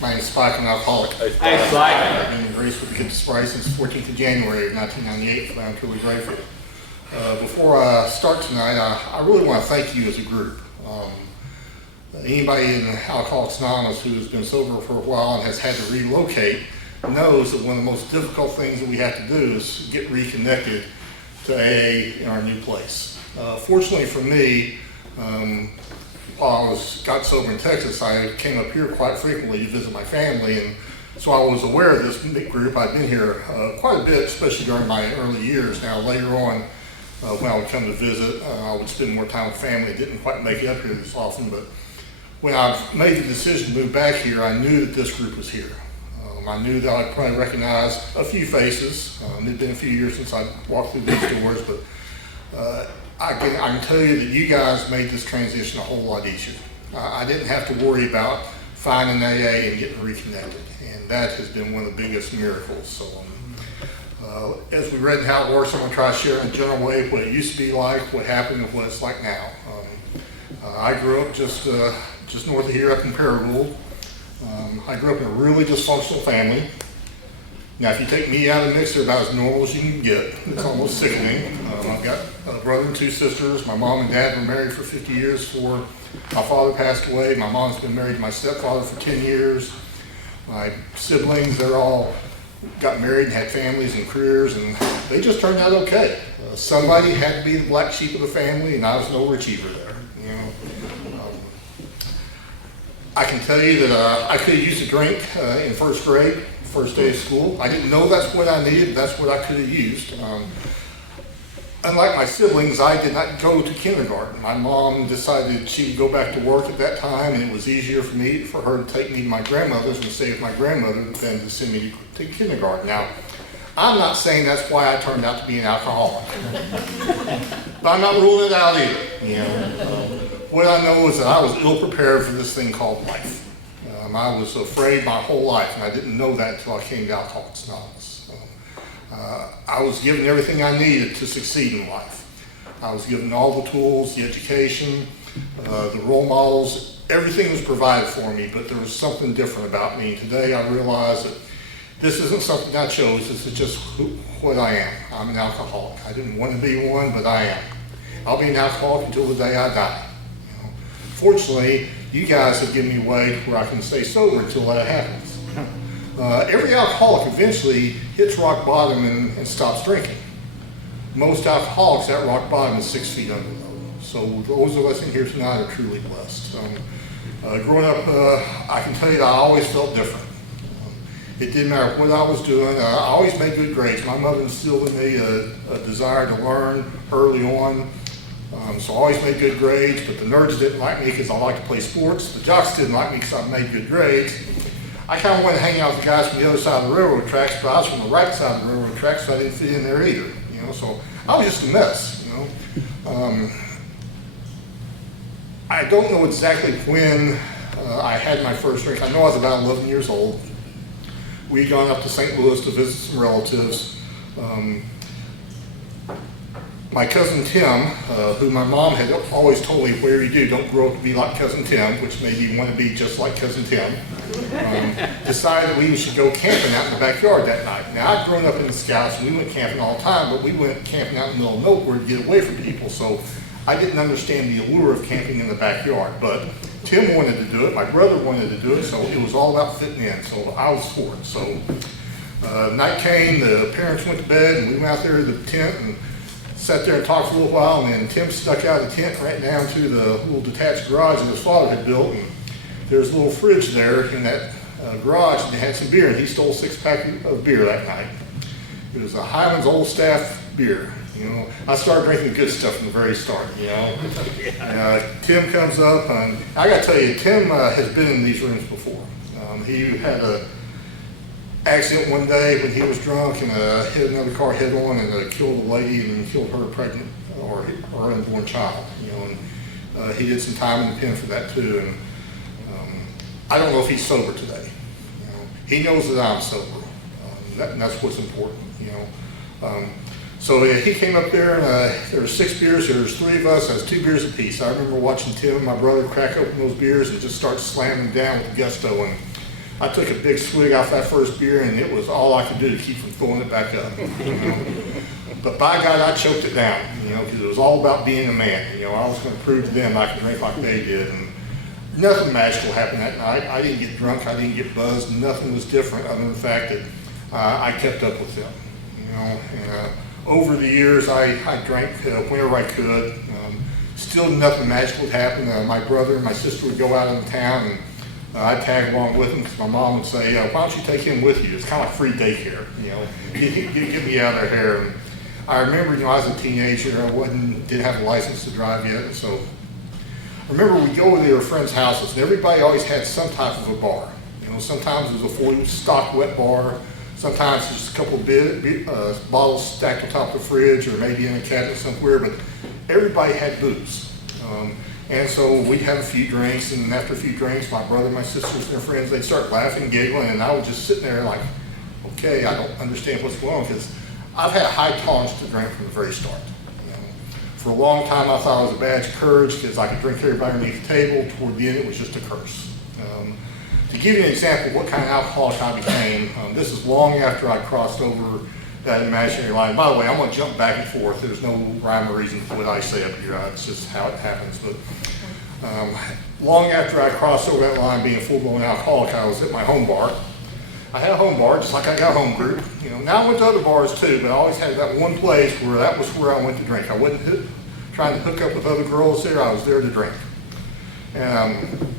My name is Spike. I'm an alcoholic. Hey, Spike. I've been in grace with the good sobriety since the 14th of January of 1998, and I'm truly grateful. Before I start tonight, I really want to thank you as a group. Anybody in Alcoholics Anonymous who has been sober for a while and has had to relocate knows that one of the most difficult things that we have to do is get reconnected to AA in our new place. Fortunately for me, while I got sober in Texas, I came up here quite frequently to visit my family, and so I was aware of this big group. I've been here quite a bit, especially during my early years. Now later on, when I would come to visit, I would spend more time with family. I didn't quite make it up here this often, but when I made the decision to move back here, I knew that this group was here. I knew that I'd probably recognize a few faces. It had been a few years since I walked through these doors, but I can tell you that you guys made this transition a whole lot easier. I didn't have to worry about finding AA and getting reconnected, and that has been one of the biggest miracles. So as we read in How It Works, I'm going to try to share in a general way what it used to be like, what happened, and what it's like now. I grew up just north of here up in Paragould. I grew up in a really dysfunctional family. Now, if you take me out of the mix, they're about as normal as you can get. It's almost sickening. I've got a brother and two sisters. My mom and dad were married for 50 years before my father passed away. My mom's been married to my stepfather for 10 years. My siblings, they're all got married and had families and careers, and they just turned out okay. Somebody had to be the black sheep of the family, and I was no achiever there. You know, I can tell you that I could have used a drink in first grade, first day of school. I didn't know that's what I needed. That's what I could have used. Unlike my siblings, I did not go to kindergarten. My mom decided she would go back to work at that time, and it was easier for her to take me to my grandmother's and stay with my grandmother than to send me to kindergarten. Now, I'm not saying that's why I turned out to be an alcoholic, but I'm not ruling it out either. You know, what I know is that I was ill prepared for this thing called life. I was afraid my whole life, and I didn't know that until I came to Alcoholics Anonymous. I was given everything I needed to succeed in life. I was given all the tools, the education, the role models, everything was provided for me, but there was something different about me. Today I realize that this isn't something I chose, this is just what I am. I'm an alcoholic. I didn't want to be one, but I am. I'll be an alcoholic until the day I die. You know? Fortunately, you guys have given me a way where I can stay sober until that happens. Every alcoholic eventually hits rock bottom and stops drinking. Most alcoholics at rock bottom is 6 feet under though. So those of us in here tonight are truly blessed. Growing up, I can tell you that I always felt different. It didn't matter what I was doing. I always made good grades. My mother instilled in me a desire to learn early on. So I always made good grades, but the nerds didn't like me because I liked to play sports. The jocks didn't like me because I made good grades. I kind of wanted to hang out with the guys from the other side of the railroad tracks, but I was from the right side of the railroad tracks, so I didn't fit in there either. You know, so I was just a mess. You know, I don't know exactly when I had my first drink. I know I was about 11 years old. We'd gone up to St. Louis to visit some relatives. My cousin Tim, who my mom had always told me, whatever you do, don't grow up to be like cousin Tim, which made me want to be just like cousin Tim, decided we should go camping out in the backyard that night. Now, I'd grown up in the Scouts, and we went camping all the time, but we went camping out in the middle of nowhere to get away from people, so I didn't understand the allure of camping in the backyard, but Tim wanted to do it, my brother wanted to do it, so it was all about fitting in, so I was for it. So night came, the parents went to bed, and we went out there to the tent and sat there and talked for a little while, and then Tim stuck out of the tent right down to the little detached garage that his father had built, and there's a little fridge there in that garage, and they had some beer, and he stole a 6-pack of beer that night. It was a Highlands Old Staff beer. You know, I started drinking the good stuff from the very start, you know. Tim comes up, and I gotta tell you, Tim has been in these rooms before. He had an accident one day when he was drunk and hit another car head on and killed a lady and killed her pregnant or her unborn child, you know, and he did some time in the pen for that too. And I don't know if he's sober today. You know, he knows that I'm sober. And that's what's important, you know. So he came up there, and there were 6 beers. There was 3 of us. That was 2 beers apiece. I remember watching Tim and my brother crack open those beers and just start slamming them down with gusto. And I took a big swig off that first beer, and it was all I could do to keep from throwing it back up. But by God, I choked it down, because it was all about being a man. I was going to prove to them I could drink like they did. And nothing magical happened that night. I didn't get drunk. I didn't get buzzed. Nothing was different other than the fact that I kept up with them. And over the years, I drank whenever I could. Still nothing magical would happen. My brother and my sister would go out in town, and I'd tag along with them because my mom would say, why don't you take him with you? It's kind of like free daycare, get me out of their hair. And I remember, I was a teenager. I didn't have a license to drive yet. So I remember we'd go over to their friends' houses, and everybody always had some type of a bar. Sometimes it was a fully stocked wet bar. Sometimes just a couple of bottles stacked on top of the fridge or maybe in a cabinet somewhere, but everybody had booze. And so we'd have a few drinks, and after a few drinks, my brother, my sisters, and their friends, they'd start laughing, giggling, and I was just sitting there like, okay, I don't understand what's going on, because I've had a high tolerance to drink from the very start. For a long time, I thought it was a badge of courage because I could drink everybody underneath the table. Toward the end, it was just a curse. To give you an example of what kind of alcoholic I became, this is long after I crossed over that imaginary line. By the way, I'm going to jump back and forth. There's no rhyme or reason for what I say up here. It's just how it happens. But long after I crossed over that line, being a full-blown alcoholic, I was at my home bar. I had a home bar, just like I got a home group. Now I went to other bars too, but I always had that one place where that was where I went to drink. I wasn't trying to hook up with other girls there. I was there to drink. And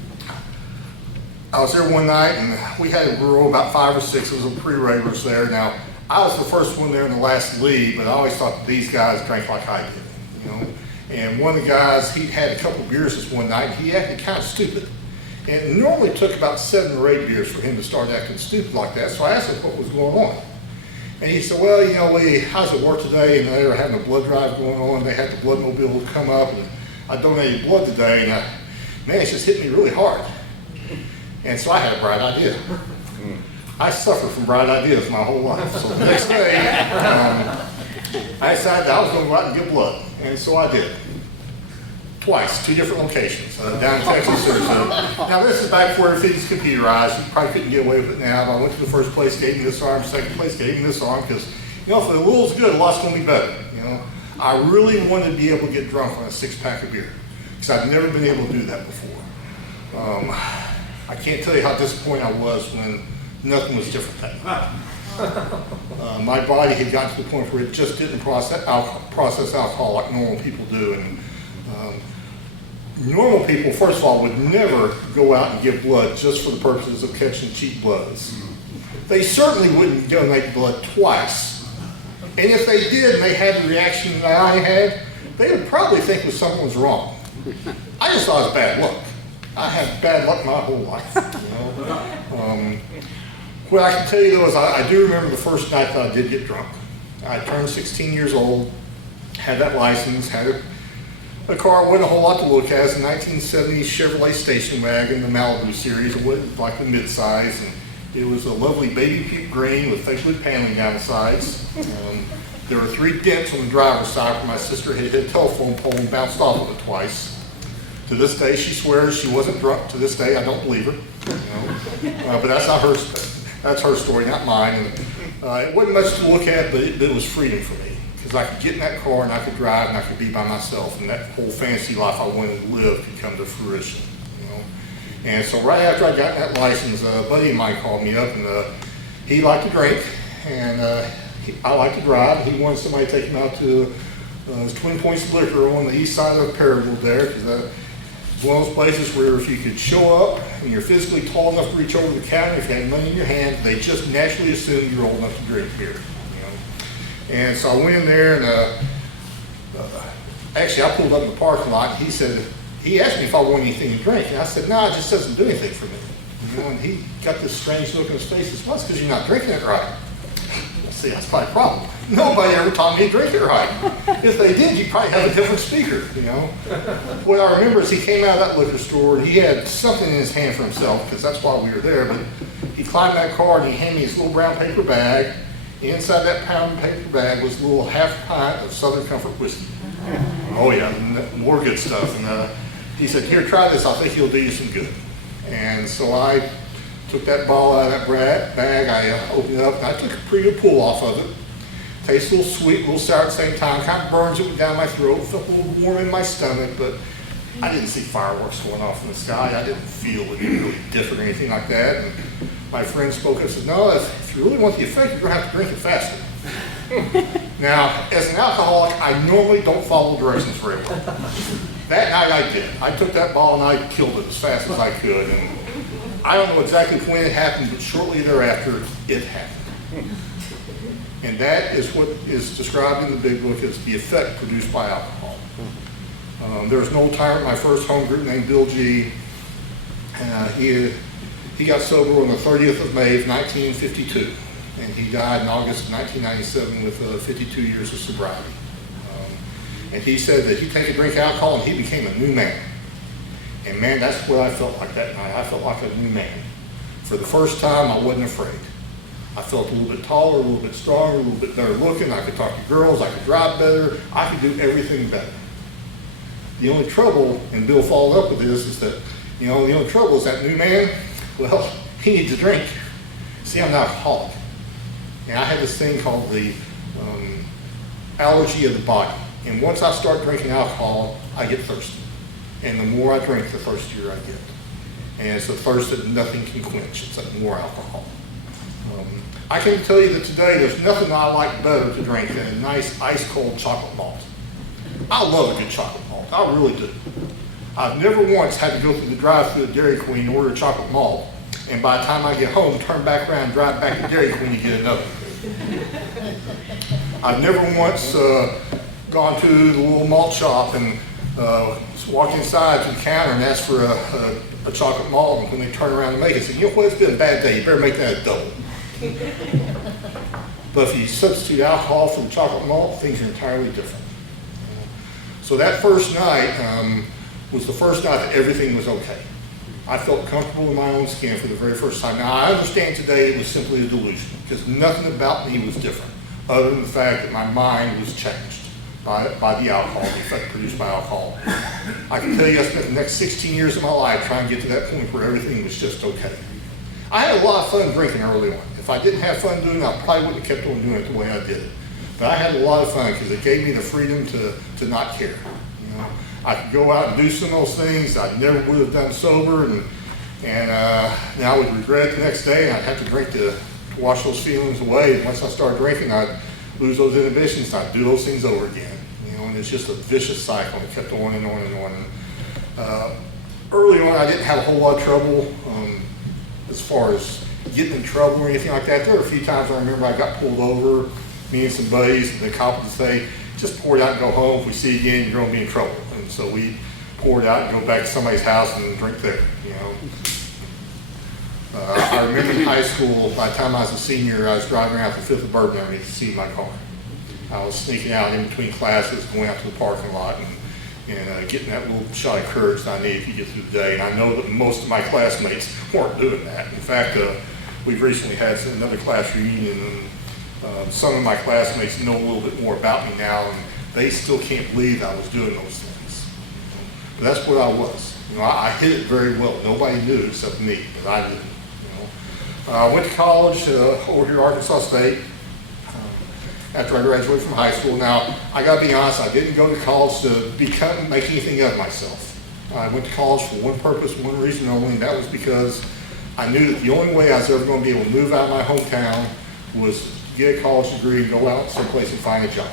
I was there one night, and we had a girl, about 5 or 6. It was a pre-regulars there. Now, I was the first one there and the last to leave, but I always thought that these guys drank like I did, And one of the guys, he had a couple of beers this one night, and he acted kind of stupid. And it normally took about 7 or 8 beers for him to start acting stupid like that, so I asked him what was going on. And he said, well, Lee, how's it work today? And they were having a blood drive going on. They had the blood mobile come up, and I donated blood today, and man, it just hit me really hard. And so I had a bright idea. I suffered from bright ideas my whole life. So the next day, I decided I was going to go out and get blood. And so I did. Twice, 2 different locations. Down in Texas, now this is back before everything's computerized. You probably couldn't get away with it now. But I went to the first place, gave me this arm, second place, gave me this arm, because, if the rule's good, a lot's going to be better. I really wanted to be able to get drunk on a 6-pack of beer, because I've never been able to do that before. I can't tell you how disappointed I was when nothing was different that night. My body had gotten to the point where it just didn't process alcohol like normal people do. And normal people, first of all, would never go out and give blood just for the purposes of catching cheap bloods. They certainly wouldn't donate blood twice. And if they did and they had the reaction that I had, they would probably think that something was wrong. I just thought it was bad luck. I had bad luck my whole life. What I can tell you though is I do remember the first night that I did get drunk. I turned 16 years old, had that license, had a car, wasn't a whole lot to look at. It's a 1970 Chevrolet station wagon, the Malibu series. It wasn't like the mid-size, and it was a lovely baby puke green with facially paneling down the sides. There were 3 dents on the driver's side where my sister had hit a telephone pole and bounced off of it twice. To this day, she swears she wasn't drunk. To this day, I don't believe her. But that's not her. That's her story, not mine. And, it wasn't much to look at, but it was freedom for me, because I could get in that car and I could drive and I could be by myself, and that whole fantasy life I wanted to live could come to fruition. And so right after I got that license, a buddy of mine called me up, and he liked to drink, and I liked to drive. He wanted somebody to take him out to his Twin Points Liquor on the east side of Paragould there, because it's one of those places where if you could show up and you're physically tall enough to reach over the counter, if you had money in your hand, they just naturally assume you're old enough to drink beer. And so I went in there, and actually I pulled up in the parking lot, and he asked me if I wanted anything to drink, and I said, no, it just doesn't do anything for me. And he got this strange look on his face. He said, well, it's because you're not drinking it right. See, that's probably a problem. Nobody ever taught me to drink it right. If they did, you'd probably have a different speaker, What I remember is he came out of that liquor store, and he had something in his hand for himself, because that's why we were there, but he climbed that car, and he handed me his little brown paper bag. Inside that brown paper bag was a little half pint of Southern Comfort whiskey. Oh yeah, more good stuff. And he said, here, try this. I think it'll do you some good. And so I Took that ball out of that bag, I opened it up, and I took a pretty good pull off of it. Tastes a little sweet, a little sour at the same time, kind of burns it down my throat, felt a little warm in my stomach, but I didn't see fireworks going off in the sky. I didn't feel it really different or anything like that. And my friend spoke up and said, no, if you really want the effect, you're going to have to drink it faster. Now, as an alcoholic, I normally don't follow directions very well. That night I did. I took that ball and I killed it as fast as I could. And I don't know exactly when it happened, but shortly thereafter, it happened. And that is what is described in the big book as the effect produced by alcohol. There was an old timer at my first home group named Bill G. He got sober on the 30th of May of 1952. And he died in August of 1997 with 52 years of sobriety. And he said that he'd take a drink of alcohol and he became a new man. And man, that's what I felt like that night. I felt like a new man. For the first time, I wasn't afraid. I felt a little bit taller, a little bit stronger, a little bit better looking. I could talk to girls, I could drive better, I could do everything better. The only trouble, and Bill followed up with this, is that, the only trouble is that new man, well, he needs a drink. See, I'm not an alcoholic. And I have this thing called the allergy of the body. And once I start drinking alcohol, I get thirsty. And the more I drink, the thirstier I get. And it's a thirst that nothing can quench. It's like more alcohol. I can tell you that today there's nothing I like better to drink than a nice ice-cold chocolate malt. I love a good chocolate malt. I really do. I've never once had to go through the drive-thru at Dairy Queen and order a chocolate malt, and by the time I get home, turn back around and drive back to Dairy Queen to get another. I've never once gone to the little malt shop and walked inside to the counter and asked for a chocolate malt, and when they turn around and make it, say, you know what, it's been a bad day, you better make that a double. But if you substitute alcohol for the chocolate malt, things are entirely different. So that first night was the first night that everything was okay. I felt comfortable in my own skin for the very first time. Now, I understand today it was simply a delusion, because nothing about me was different, other than the fact that my mind was changed by the alcohol, the effect produced by alcohol. I can tell you I spent the next 16 years of my life trying to get to that point where everything was just okay. I had a lot of fun drinking early on. If I didn't have fun doing it, I probably wouldn't have kept on doing it the way I did it. But I had a lot of fun because it gave me the freedom to not care. I could go out and do some of those things I never would have done sober, and now I would regret it the next day, and I'd have to drink to wash those feelings away. And once I started drinking, I'd lose those inhibitions, and I'd do those things over again. And it's just a vicious cycle. It kept on and on and on. Early on, I didn't have a whole lot of trouble as far as getting in trouble or anything like that. There were a few times I remember I got pulled over, me and some buddies, and the cop would say, just pour it out and go home. If we see you again, you're going to be in trouble. And so we pour it out and go back to somebody's house and drink there, I remember in high school, by the time I was a senior, I was driving around the 5th of Bourbon Avenue to see my car. I was sneaking out in between classes, going out to the parking lot, and getting that little shot of courage that I needed to get through the day. And I know that most of my classmates weren't doing that. In fact, we've recently had another class reunion, and some of my classmates know a little bit more about me now, and they still can't believe I was doing those things. But that's what I was. I hid it very well. Nobody knew except me, but I didn't. I went to college over here at Arkansas State after I graduated from high school. Now, I got to be honest, I didn't go to college to make anything of myself. I went to college for one purpose, one reason only, and that was because I knew that the only way I was ever going to be able to move out of my hometown was to get a college degree and go out someplace and find a job.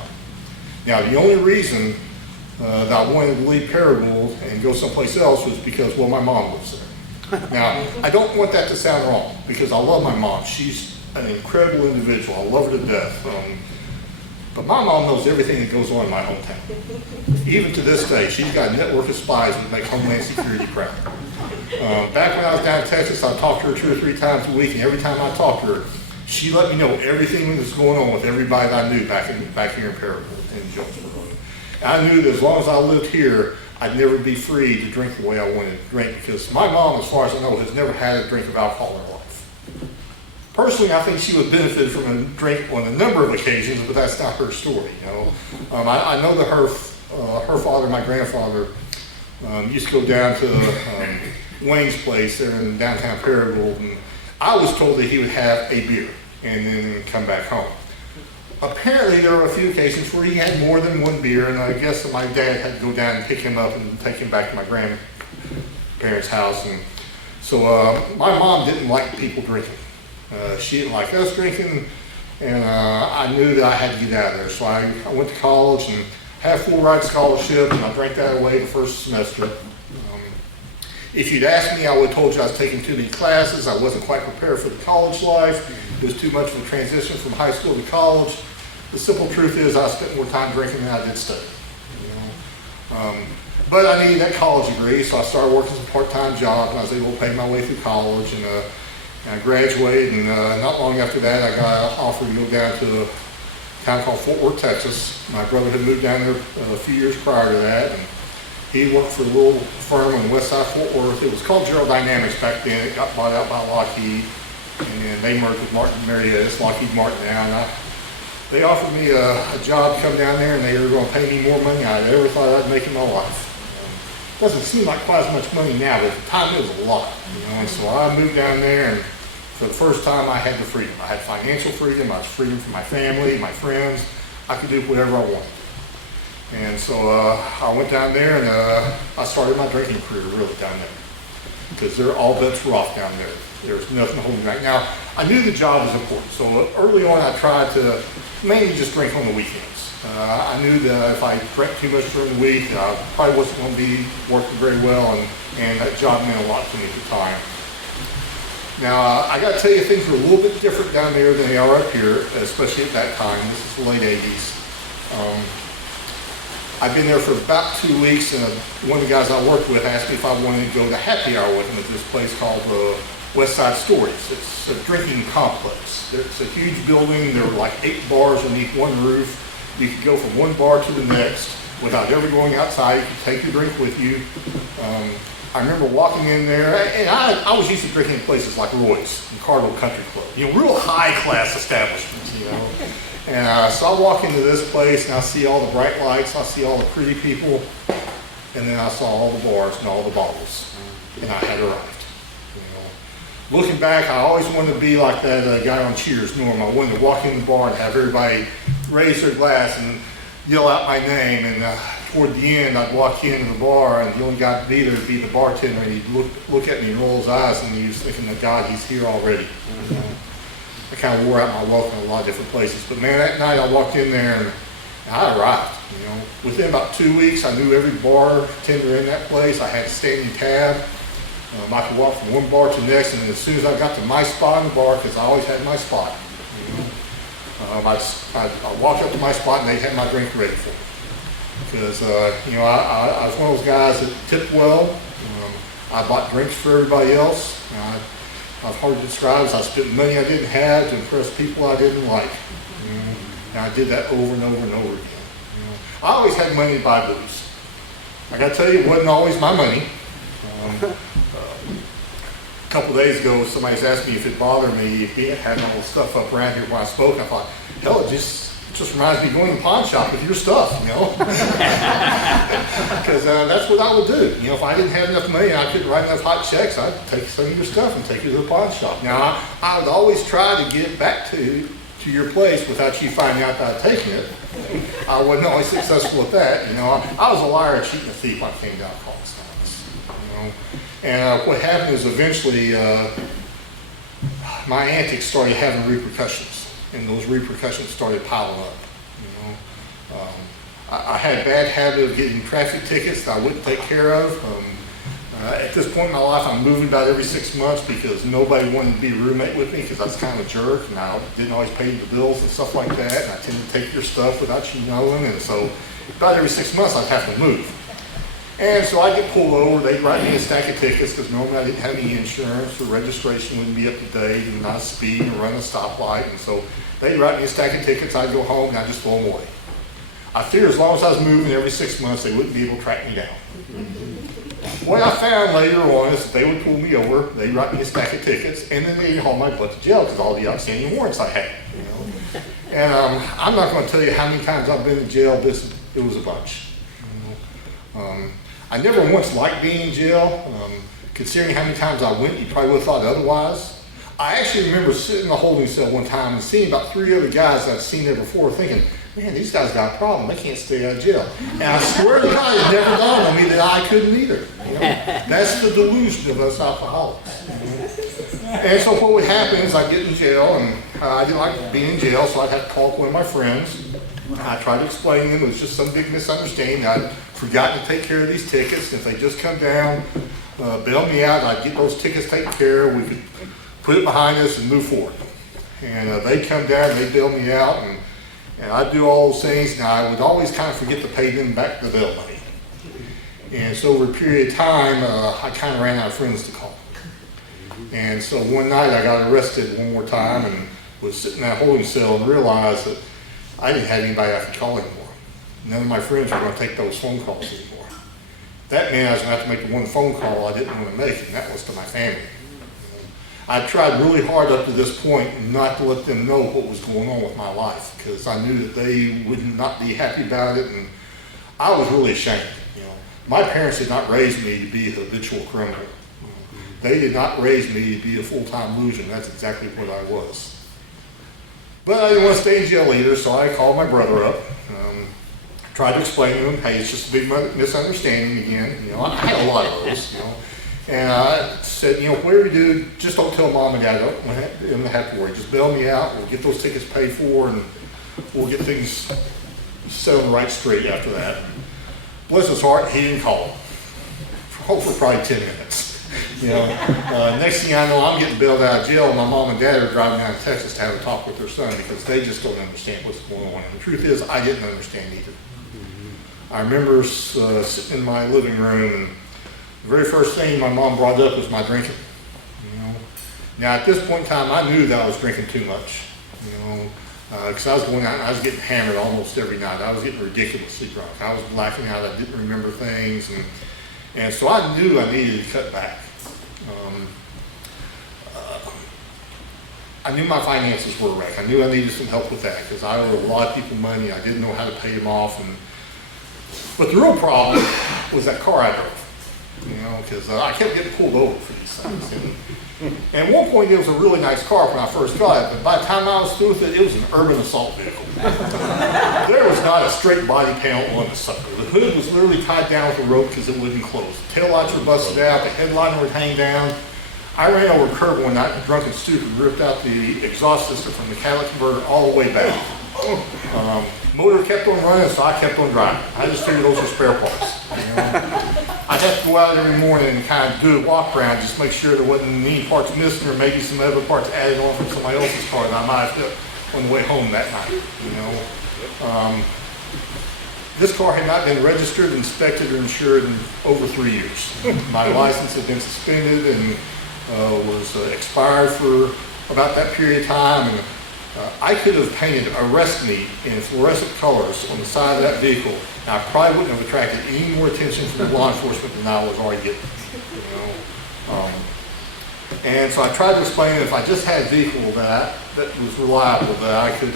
Now, the only reason that I wanted to leave Paragould and go someplace else was because, well, my mom lives there. Now, I don't want that to sound wrong, because I love my mom. She's an incredible individual. I love her to death. But my mom knows everything that goes on in my hometown. Even to this day, she's got a network of spies that make Homeland Security proud. Back when I was down in Texas, I talked to her 2 or 3 times a week, and every time I talked to her, she let me know everything that was going on with everybody that I knew back here in Paragould, in Jonesboro. I knew that as long as I lived here, I'd never be free to drink the way I wanted to drink, because my mom, as far as I know, has never had a drink of alcohol in her life. Personally, I think she would benefit from a drink on a number of occasions, but that's not her story. I know that her father, my grandfather, used to go down to Wayne's place there in downtown Paragould, and I was told that he would have a beer and then come back home. Apparently, there were a few occasions where he had more than one beer, and I guess that my dad had to go down and pick him up and take him back to my grandparents' house. And so my mom didn't like people drinking. She didn't like us drinking, and I knew that I had to get out of there. So I went to college and had a full ride scholarship, and I drank that away the first semester. If you'd asked me, I would have told you I was taking too many classes. I wasn't quite prepared for the college life. It was too much of a transition from high school to college. The simple truth is I spent more time drinking than I did studying. But I needed that college degree, so I started working some part-time jobs, and I was able to pay my way through college, and I graduated, and not long after that, I got an offer to go down to a town called Fort Worth, Texas. My brother had moved down there a few years prior to that, and he worked for a little firm in West Side Fort Worth. It was called General Dynamics back then. It got bought out by Lockheed, and then they merged with Martin Marietta. It's Lockheed Martin now. And they offered me a job to come down there, and they were going to pay me more money than I ever thought I'd make in my life. Doesn't seem like quite as much money now, but at the time it was a lot. And so I moved down there, and for the first time I had the freedom. I had financial freedom. I was freedom from my family, my friends. I could do whatever I wanted. And so I went down there, and I started my drinking career really down there, because all bets were off down there. There was nothing holding me back. Now, I knew the job was important, so early on I tried to mainly just drink on the weekends. I knew that if I drank too much during the week, I probably wasn't going to be working very well, and that job meant a lot to me at the time. Now, I got to tell you, things were a little bit different down there than they are up here, especially at that time. This is the late 80s. I've been there for about 2 weeks, and one of the guys I worked with asked me if I wanted to go to happy hour with him at this place called West Side Stories. It's a drinking complex. It's a huge building. There were like 8 bars underneath one roof. You could go from one bar to the next without ever going outside. You could take your drink with you. I remember walking in there, and I was used to drinking in places like Roy's and Cardinal Country Club, real high-class establishments, And so I walk into this place, and I see all the bright lights, I see all the pretty people, and then I saw all the bars and all the bottles, and I had arrived. Looking back, I always wanted to be like that guy on Cheers, Norm. I wanted to walk in the bar and have everybody raise their glass and yell out my name, and toward the end, I'd walk into the bar, and the only guy to be there would be the bartender, and he'd look at me and roll his eyes, and he was thinking, God, he's here already. I kind of wore out my welcome in a lot of different places. But man, that night I walked in there and I arrived. Within about 2 weeks, I knew every bartender in that place. I had a standing tab. I could walk from one bar to the next, and then as soon as I got to my spot in the bar, because I always had my spot, I walked up to my spot and they had my drink ready for me. Because I was one of those guys that tipped well. I bought drinks for everybody else. It's hard to describe. I spent money I didn't have to impress people I didn't like. And I did that over and over and over again. I always had money to buy booze. I got to tell you, it wasn't always my money. A couple days ago, somebody's asked me if it bothered me if he had all the stuff up around here when I spoke. I thought, hell, it just reminds me of going to the pawn shop with your stuff, Because that's what I would do. If I didn't have enough money and I couldn't write enough hot checks, I'd take some of your stuff and take it to the pawn shop. Now, I would always try to get back to your place without you finding out that I'd taken it. I wasn't always successful at that. I was a liar, a cheat, and a thief when I came to Alcoholics Anonymous. And what happened is eventually my antics started having repercussions, and those repercussions started piling up. I had a bad habit of getting traffic tickets that I wouldn't take care of. At this point in my life, I'm moving about every 6 months because nobody wanted to be a roommate with me because I was kind of a jerk, and I didn't always pay the bills and stuff like that, and I tended to take your stuff without you knowing, and so about every 6 months I'd have to move. And so I'd get pulled over, they'd write me a stack of tickets because normally I didn't have any insurance, the registration wouldn't be up to date, and not speed or run a stoplight, and so they'd write me a stack of tickets, I'd go home and I'd just throw them away. I figured as long as I was moving every 6 months, they wouldn't be able to track me down. What I found later on is that they would pull me over, they'd write me a stack of tickets, and then they'd haul my butt to jail because all the outstanding warrants I had. And I'm not going to tell you how many times I've been in jail, it was a bunch. I never once liked being in jail. Considering how many times I went, you probably would have thought otherwise. I actually remember sitting in a holding cell one time and seeing about 3 other guys I'd seen there before, thinking, man, these guys got a problem. They can't stay out of jail. And I swear to God, it never dawned on me that I couldn't either. That's the delusion of us alcoholics. And so what would happen is I'd get in jail, and I didn't like being in jail, so I'd have to call up one of my friends. I tried to explain to them it was just some big misunderstanding. I'd forgotten to take care of these tickets, and if they just come down, bail me out, I'd get those tickets taken care of. We could put it behind us and move forward. And they'd come down and they'd bail me out, and I'd do all those things, and I would always kind of forget to pay them back the bail money. And so over a period of time, I kind of ran out of friends to call. And so one night I got arrested one more time and was sitting in that holding cell and realized that I didn't have anybody I could call anymore. None of my friends were going to take those phone calls anymore. That meant I was going to have to make the one phone call I didn't want to make, and that was to my family. I tried really hard up to this point not to let them know what was going on with my life, because I knew that they would not be happy about it, and I was really ashamed. My parents did not raise me to be a habitual criminal. They did not raise me to be a full-time loser. That's exactly what I was. But I didn't want to stay in jail either, so I called my brother up. Tried to explain to him, hey, it's just a big misunderstanding again. I had a lot of those. And I said, whatever you do, just don't tell mom and dad. I don't have to worry. Just bail me out. We'll get those tickets paid for, and we'll get things set on the right straight after that. Bless his heart, he didn't call for probably 10 minutes. Next thing I know, I'm getting bailed out of jail, and my mom and dad are driving down to Texas to have a talk with their son because they just don't understand what's going on. And the truth is, I didn't understand either. I remember sitting in my living room, and the very first thing my mom brought up was my drinking. Now at this point in time, I knew that I was drinking too much. Because I was going out and I was getting hammered almost every night. I was getting ridiculously drunk. I was blacking out. I didn't remember things, and so I knew I needed to cut back. I knew my finances were a wreck. I knew I needed some help with that because I owed a lot of people money. I didn't know how to pay them off. But the real problem was that car I drove, because I kept getting pulled over for these things. And at one point, it was a really nice car when I first got it, but by the time I was through with it, it was an urban assault vehicle. There was not a straight body panel on the sucker. The hood was literally tied down with a rope because it wouldn't close. The taillights were busted out, the headliner would hang down. I ran over a curb one night, drunk and stupid, ripped out the exhaust system from the catalytic converter all the way back. Motor kept on running, so I kept on driving. I just figured those were spare parts. I'd have to go out every morning and kind of do a walk around, just make sure there wasn't any parts missing or maybe some other parts added on from somebody else's car that I might have hit on the way home that night. This car had not been registered, inspected, or insured in over 3 years. My license had been suspended and was expired for about that period of time. And I could have painted arrest me in fluorescent colors on the side of that vehicle, and I probably wouldn't have attracted any more attention from law enforcement than I was already getting. And so I tried to explain that if I just had a vehicle that was reliable, that I could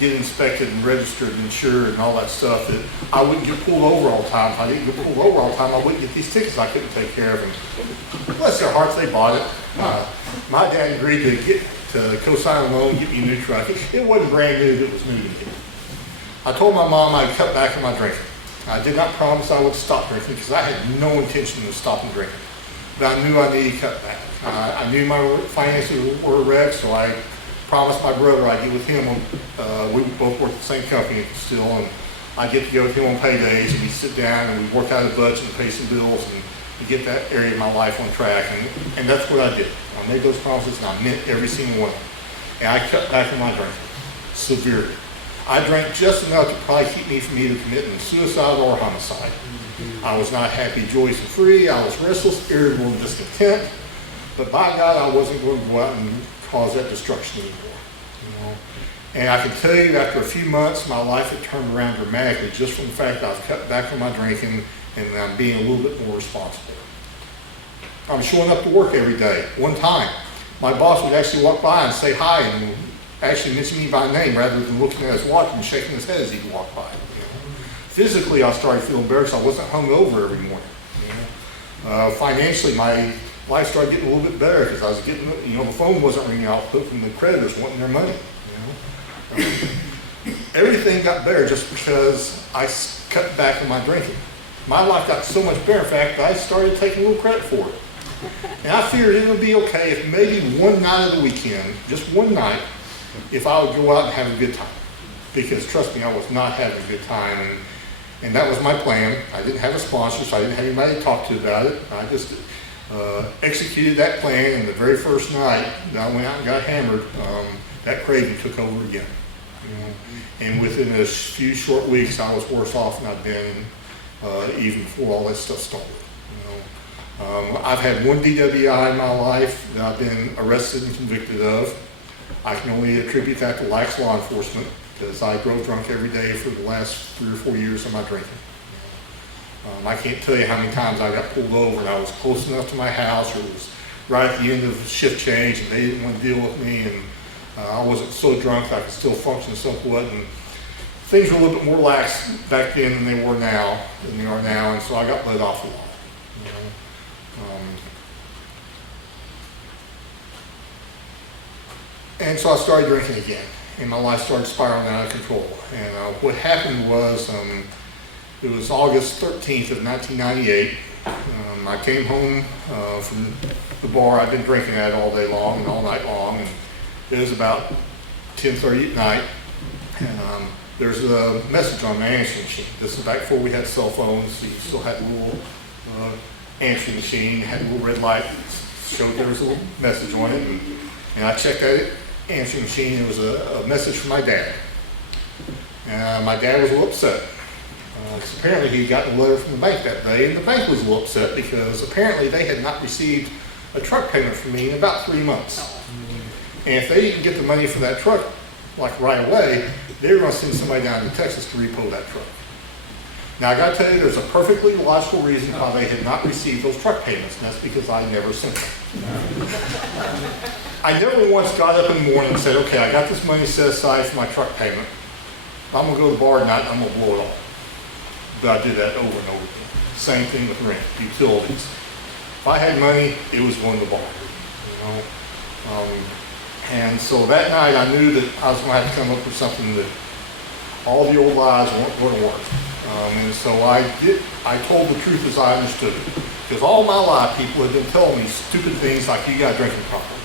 get inspected and registered and insured and all that stuff, that I wouldn't get pulled over all the time. If I didn't get pulled over all the time, I wouldn't get these tickets I couldn't take care of. And bless their hearts, they bought it. My dad agreed to co-sign a loan, get me a new truck. It wasn't brand new, it was new to me. I told my mom I'd cut back on my drinking. I did not promise I would stop drinking because I had no intention of stopping drinking. But I knew I needed to cut back. I knew my finances were wrecked, so I promised my brother I'd get with him on, we both work at the same company still, and I'd get to go with him on paydays, and we'd sit down and we'd work out a budget and pay some bills and get that area of my life on track, and that's what I did. I made those promises and I meant every single one of them. And I cut back on my drinking severely. I drank just enough to probably keep me from either committing suicide or homicide. I was not happy, joyous, and free. I was restless, irritable, and discontent. But by God, I wasn't going to go out and cause that destruction anymore. And I can tell you, after a few months, my life had turned around dramatically just from the fact that I've cut back on my drinking and I'm being a little bit more responsible. I'm showing up to work every day. One time, my boss would actually walk by and say hi and actually mention me by name rather than looking at his watch and shaking his head as he'd walk by. Physically, I started feeling better because I wasn't hungover every morning. Financially, my life started getting a little bit better because I was getting, the phone wasn't ringing out from the creditors wanting their money. Everything got better just because I cut back on my drinking. My life got so much better, in fact, that I started taking a little credit for it. And I figured it would be okay if maybe one night of the weekend, just one night, if I would go out and have a good time. Because trust me, I was not having a good time. And that was my plan. I didn't have a sponsor, so I didn't have anybody to talk to about it. I just executed that plan, and the very first night that I went out and got hammered, that craving took over again. And within a few short weeks, I was worse off than I'd been even before all that stuff started. I've had one DWI in my life that I've been arrested and convicted of. I can only attribute that to lax law enforcement because I drove drunk every day for the last 3 or 4 years of my drinking. I can't tell you how many times I got pulled over and I was close enough to my house, or it was right at the end of shift change and they didn't want to deal with me, and I wasn't so drunk that I could still function somewhat. And things were a little bit more lax back then than they are now, and so I got let off a lot. And so I started drinking again, and my life started spiraling out of control. And what happened was, it was August 13th of 1998. I came home from the bar I'd been drinking at all day long and all night long, and it was about 10:30 at night, and there's a message on my answering machine. This is back before we had cell phones, so you still had a little answering machine, had a little red light, showed there was a little message on it, and I checked that answering machine. It was a message from my dad. My dad was a little upset. Because apparently he got a letter from the bank that day, and the bank was a little upset because apparently they had not received a truck payment from me in about 3 months. And if they didn't get the money for that truck, like right away, they were going to send somebody down to Texas to repo that truck. Now I got to tell you, there's a perfectly logical reason why they had not received those truck payments, and that's because I never sent them. I never once got up in the morning and said, okay, I got this money set aside for my truck payment. I'm going to go to the bar tonight and I'm going to blow it all. But I did that over and over again. Same thing with rent, utilities. If I had money, it was going to the bar. And so that night I knew that I was going to have to come up with something that all the old lies weren't going to work. And so I told the truth as I understood it. Because all my life people had been telling me stupid things like, you got a drinking problem.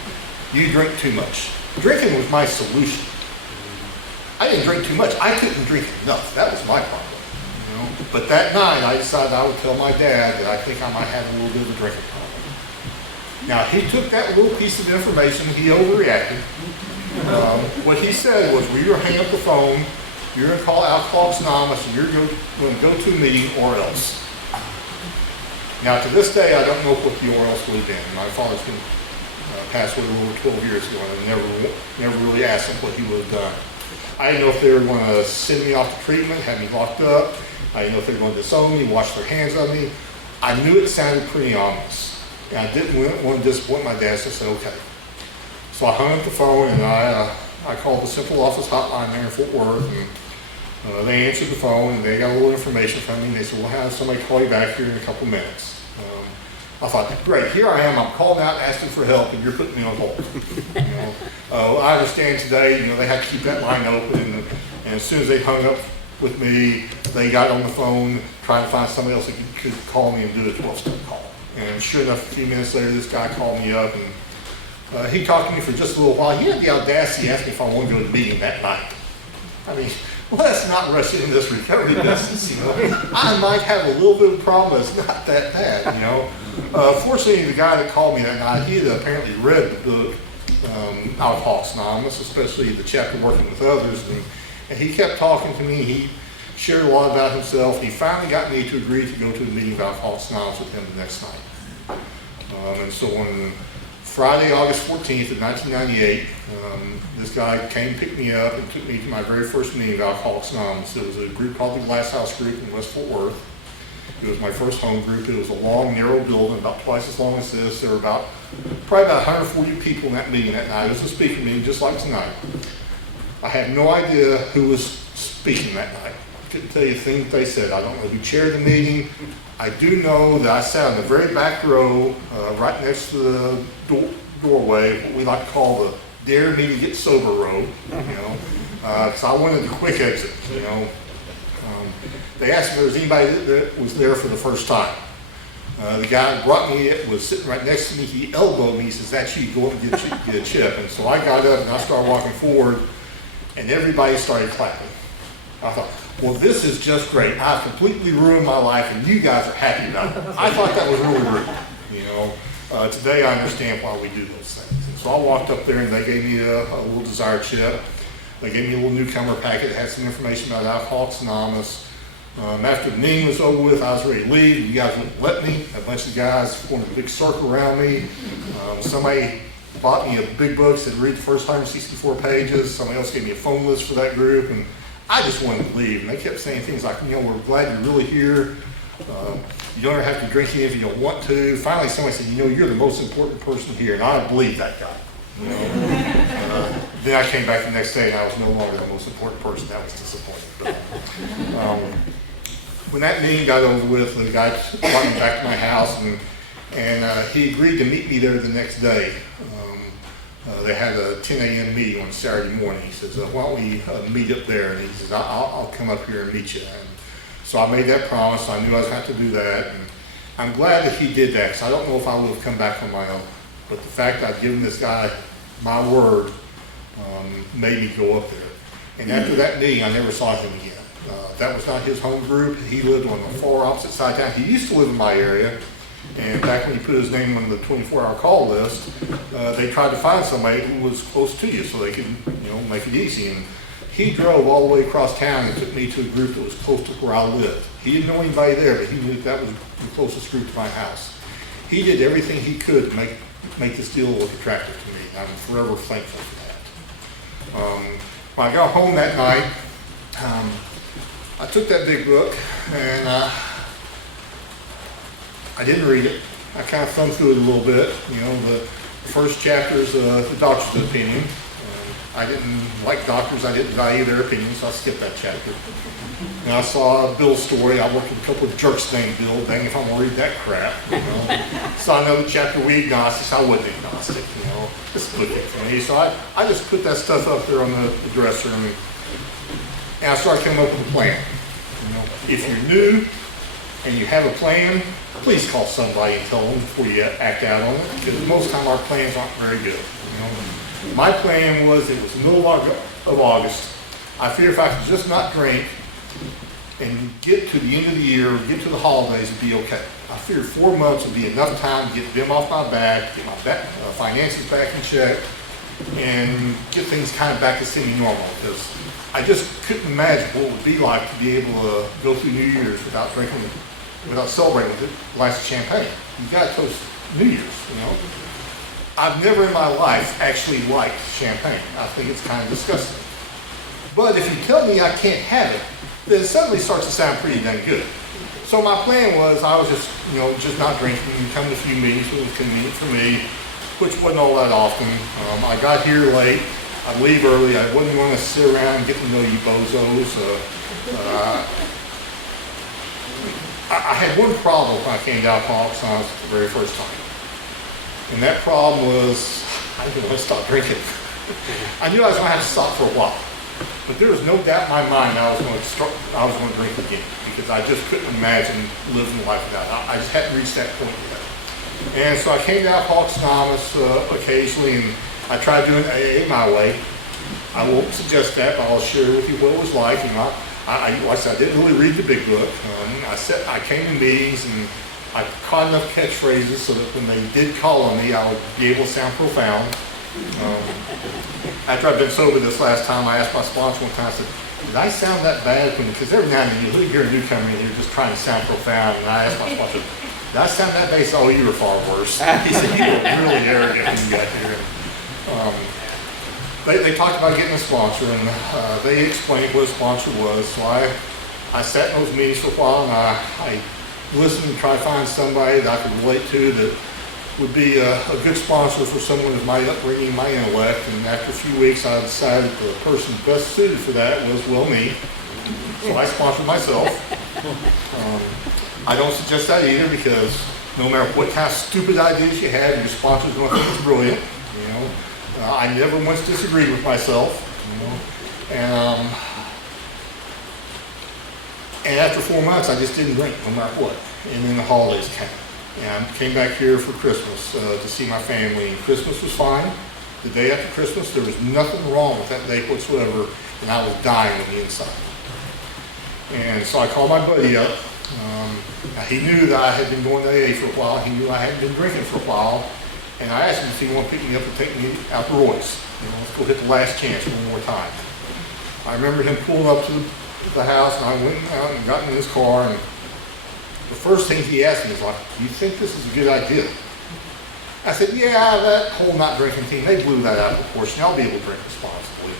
You drink too much. Drinking was my solution. I didn't drink too much. I couldn't drink enough. That was my problem. But that night I decided I would tell my dad that I think I might have a little bit of a drinking problem. Now he took that little piece of information, he overreacted. What he said was, well, you're going to hang up the phone, you're going to call Alcoholics Anonymous, and you're going to go to a meeting or else. Now to this day I don't know what the or else would have been. My father's been passed away over 12 years ago, and I never really asked him what he would have done. I didn't know if they were going to send me off to treatment, have me locked up. I didn't know if they were going to disown me, wash their hands on me. I knew it sounded pretty ominous. And I didn't want to disappoint my dad, so I said, okay. So I hung up the phone, and I called the central office hotline there in Fort Worth, and they answered the phone, and they got a little information from me, and they said, we'll have somebody call you back here in a couple minutes. I thought, great, here I am, I'm calling out asking for help, and you're putting me on hold. I understand today, they have to keep that line open, and as soon as they hung up with me, they got on the phone trying to find somebody else that could call me and do a 12-step call. And sure enough, a few minutes later, this guy called me up, and he talked to me for just a little while. He had the audacity to ask me if I wanted to go to the meeting that night. I mean, let's not rush into this recovery business, I might have a little bit of a problem, but it's not that bad, Fortunately, the guy that called me that night, he had apparently read the book, Alcoholics Anonymous, especially the chapter Working with Others, and he kept talking to me. He shared a lot about himself. He finally got me to agree to go to the meeting of Alcoholics Anonymous with him the next night. And so on Friday, August 14th of 1998, this guy came, picked me up, and took me to my very first meeting of Alcoholics Anonymous. It was a group called the Glass House Group in West Fort Worth. It was my first home group. It was a long, narrow building, about twice as long as this. There were probably about 140 people in that meeting that night. It was a speaker meeting just like tonight. I had no idea who was speaking that night. couldn't tell you the things they said. I don't know who chaired the meeting. I do know that I sat in the very back row, right next to the doorway, what we like to call the dare me to get sober row, because I wanted the quick exit, They asked me if there was anybody that was there for the first time. The guy that brought me it was sitting right next to me. He elbowed me. He says, "That's you. Go up and get a chip." And so I got up and I started walking forward, and everybody started clapping. I thought, well, this is just great. I've completely ruined my life, and you guys are happy about it. I thought that was really rude. Today I understand why we do those things. And so I walked up there, and they gave me a little desire chip. They gave me a little newcomer packet that had some information about Alcoholics Anonymous. After the meeting was over with, I was ready to leave. You guys wouldn't let me. A bunch of guys formed a big circle around me. Somebody bought me a big book, said read the first 164 pages. Somebody else gave me a phone list for that group, and I just wanted to leave. And they kept saying things like, we're glad you're really here. You don't ever have to drink anything if you don't want to. Finally, somebody said, you're the most important person here, and I believe that guy. Then I came back the next day, and I was no longer the most important person. That was disappointing. But, when that meeting got over with, the guy brought me back to my house, and he agreed to meet me there the next day. They had a 10 a.m. meeting on Saturday morning. He says, why don't we meet up there? And he says, I'll come up here and meet you. And so I made that promise. I knew I was going to have to do that. And I'm glad that he did that, because I don't know if I would have come back on my own. But the fact that I'd given this guy my word made me go up there. And after that meeting, I never saw him again. That was not his home group. He lived on the far opposite side of town. He used to live in my area. And back when he put his name on the 24-hour call list, they tried to find somebody who was close to you so they could, make it easy. And he drove all the way across town and took me to a group that was close to where I lived. He didn't know anybody there, but he knew that was the closest group to my house. He did everything he could to make this deal look attractive to me. I'm forever thankful for that. When I got home that night, I took that big book and I didn't read it. I kind of thumbed through it a little bit. The first chapter is the doctor's opinion. I didn't like doctors. I didn't value their opinions, so I skipped that chapter. And I saw Bill's story. I worked with a couple of jerks named Bill. Dang if I'm going to read that crap. Saw another chapter, we agnostics. I wasn't agnostic. Just look at me. So I just put that stuff up there on the dresser, and I started coming up with a plan. If you're new and you have a plan, please call somebody and tell them before you act out on it, because most of the time our plans aren't very good. My plan was, it was the middle of August. I figured if I could just not drink and get to the end of the year, get to the holidays, it'd be okay. I figured 4 months would be enough time to get them off my back, get my finances back in check, and get things kind of back to semi-normal, because I just couldn't imagine what it would be like to be able to go through New Year's without drinking, without celebrating with a glass of champagne. You got to toast New Year's, I've never in my life actually liked champagne. I think it's kind of disgusting. But if you tell me I can't have it, then it suddenly starts to sound pretty dang good. So my plan was, I was just, just not drinking, coming to a few meetings when it was convenient for me, which wasn't all that often. I got here late. I'd leave early. I wasn't going to sit around and get to know you bozos. I had one problem when I came to Alcoholics Anonymous the very first time. And that problem was, I didn't want to stop drinking. I knew I was going to have to stop for a while. But there was no doubt in my mind I was going to drink again, because I just couldn't imagine living life without it. I just hadn't reached that point yet. And so I came to Alcoholics Anonymous occasionally, and I tried doing AA my way. I won't suggest that, but I'll share with you what it was like. Like I said, I didn't really read the big book. I came to meetings, and I caught enough catchphrases so that when they did call on me, I would be able to sound profound. After I've been sober this last time, I asked my sponsor one time, I said, did I sound that bad? Because every now and then you hear a newcomer in here just trying to sound profound, and I asked my sponsor, did I sound that bad? He said, oh, you were far worse. He said, you were really arrogant when you got here. They talked about getting a sponsor, and they explained what a sponsor was. So I sat in those meetings for a while, and I listened and tried to find somebody that I could relate to that would be a good sponsor for someone with my upbringing, my intellect. And after a few weeks, I decided the person best suited for that was, well, me. So I sponsored myself. I don't suggest that either, because no matter what kind of stupid ideas you have, your sponsor's going to think it's brilliant. You know, I never once disagreed with myself. You know, and after 4 months, I just didn't drink no matter what. And then the holidays came. And I came back here for Christmas to see my family. And Christmas was fine. The day after Christmas, there was nothing wrong with that day whatsoever, and I was dying on the inside. And so I called my buddy up. He knew that I had been going to AA for a while. He knew I hadn't been drinking for a while. And I asked him if he wanted to pick me up and take me out to Roy's. You know, let's go hit the last chance one more time. I remember him pulling up to the house, and I went out and got in his car. And the first thing he asked me was like, "Do you think this is a good idea?" I said, "Yeah, that whole not drinking thing, they blew that out of proportion. I'll be able to drink responsibly."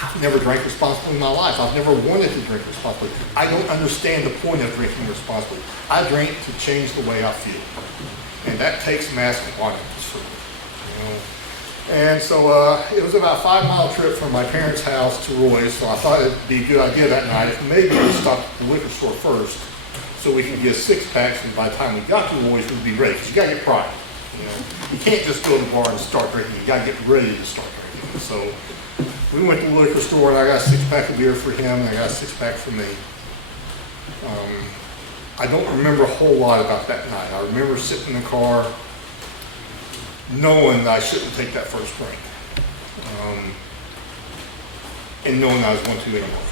I've never drank responsibly in my life. I've never wanted to drink responsibly. I don't understand the point of drinking responsibly. I drink to change the way I feel. And that takes mass compliance for me. You know? And so it was about a 5-mile trip from my parents' house to Roy's, so I thought it'd be a good idea that night if maybe we stopped at the liquor store first so we could get 6-packs, and by the time we got to Roy's, we'd be ready. Because you got to get primed. You know? You can't just go to the bar and start drinking. You got to get ready to start drinking. So we went to the liquor store, and I got a 6-pack of beer for him, and I got a 6-pack for me. I don't remember a whole lot about that night. I remember sitting in the car knowing that I shouldn't take that first drink. And knowing I was going to anymore.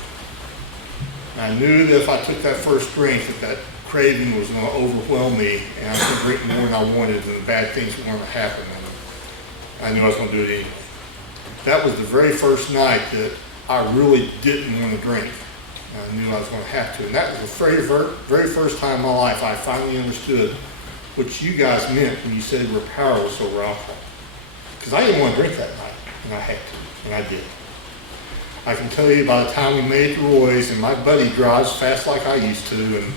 And I knew that if I took that first drink, that craving was going to overwhelm me, and I was going to drink more than I wanted, and the bad things were going to happen. And I knew I was going to do it anyway. That was the very first night that I really didn't want to drink. I knew I was going to have to. And that was the very first time in my life I finally understood what you guys meant when you said we're powerless over alcohol. Because I didn't want to drink that night, and I had to, and I did. I can tell you by the time we made it to Roy's, and my buddy drives fast like I used to, and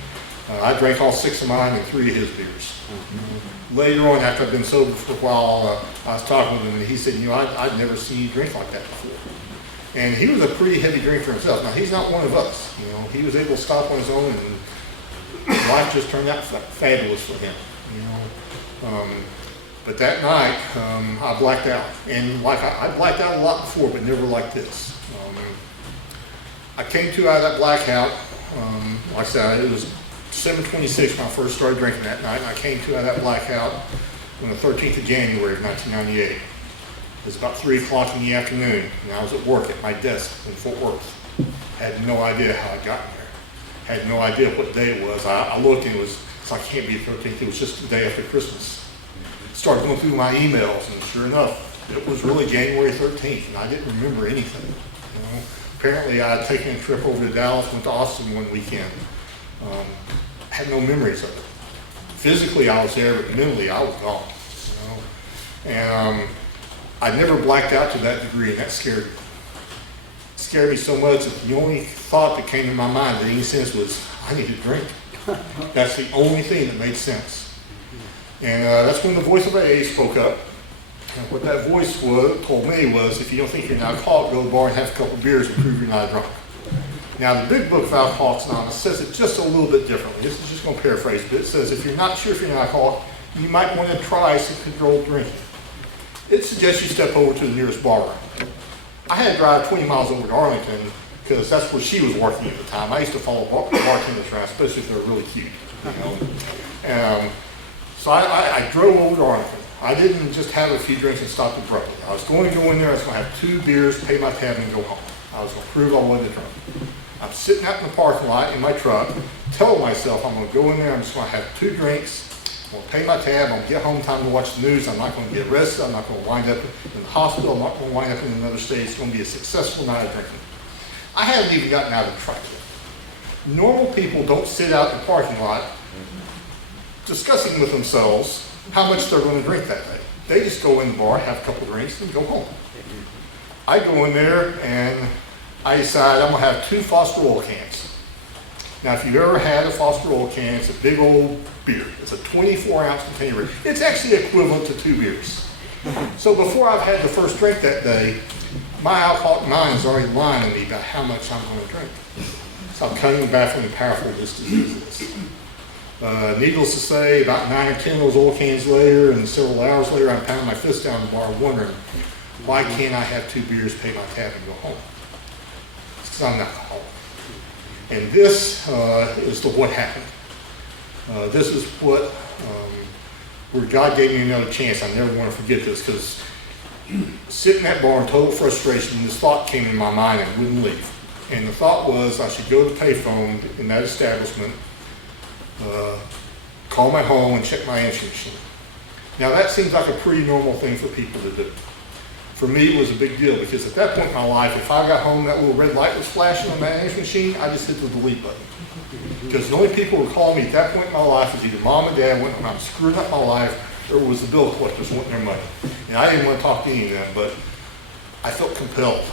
I drank all 6 of mine and 3 of his beers. Later on, after I've been sober for a while, I was talking with him, and he said, "You know, I'd never seen you drink like that before." And he was a pretty heavy drinker himself. Now, he's not one of us. You know, he was able to stop on his own, and life just turned out fabulous for him. You know, but that night, I blacked out, and like I blacked out a lot before, but never like this. I came to out of that blackout. Like I said, it was December 26th when I first started drinking that night, and I came to out of that blackout on the 13th of January of 1998. It was about 3 o'clock in the afternoon, and I was at work at my desk in Fort Worth. Had no idea how I got there. Had no idea what day it was. I looked, and it's like, can't be the 13th. It was just the day after Christmas. Started going through my emails, and sure enough, it was really January 13th, and I didn't remember anything. You know? Apparently, I had taken a trip over to Dallas, went to Austin one weekend. Had no memories of it. Physically, I was there, but mentally, I was gone. You know? And I never blacked out to that degree, and that scared me. It scared me so much that the only thought that came to my mind that any sense was, I need to drink. That's the only thing that made sense. And that's when the voice of AA spoke up. And what that voice told me was, if you don't think you're an alcoholic, go to the bar and have a couple of beers and prove you're not a drunk. Now, the big book of Alcoholics Anonymous says it just a little bit differently. This is just going to paraphrase, but it says if you're not sure if you're an alcoholic, you might want to try some controlled drinking. It suggests you step over to the nearest bar room. I had to drive 20 miles over to Arlington because that's where she was working at the time. I used to follow bartenders around, especially if they were really cute. You know? So I drove over to Arlington. I didn't just have a few drinks and stop abruptly. I was going to go in there, I was going to have 2 beers, pay my tab, and go home. I was going to prove I wasn't drunk. I'm sitting out in the parking lot in my truck, telling myself I'm going to go in there, I'm just going to have 2 drinks, I'm going to pay my tab, I'm going to get home time to watch the news, I'm not going to get arrested, I'm not going to wind up in the hospital, I'm not going to wind up in another state, it's going to be a successful night of drinking. I haven't even gotten out of the truck yet. Normal people don't sit out in the parking lot discussing with themselves how much they're going to drink that day. They just go in the bar, have a couple of drinks, and go home. I go in there and I decide I'm going to have 2 Foster oil cans. Now, if you've ever had a Foster oil can, it's a big old beer. It's a 24-ounce container. It's actually equivalent to 2 beers. So before I've had the first drink that day, my alcoholic mind is already lying to me about how much I'm going to drink. That's how cunning, baffling, and powerful this disease is. Needless to say, about 9 or 10 of those oil cans later, and several hours later, I'm pounding my fist down the bar wondering, why can't I have 2 beers, pay my tab, and go home? It's because I'm an alcoholic. And this is the what happened. This is what, where God gave me another chance. I never want to forget this, because sitting at that bar in total frustration, this thought came in my mind and wouldn't leave. And the thought was I should go to the payphone in that establishment, call my home and check my answering machine. Now that seems like a pretty normal thing for people to do. For me, it was a big deal, because at that point in my life, if I got home, that little red light was flashing on that answering machine, I just hit the delete button. Because the only people who were calling me at that point in my life was either mom and dad when I'm screwing up my life, or it was the bill collectors wanting their money. And I didn't want to talk to any of them, but I felt compelled,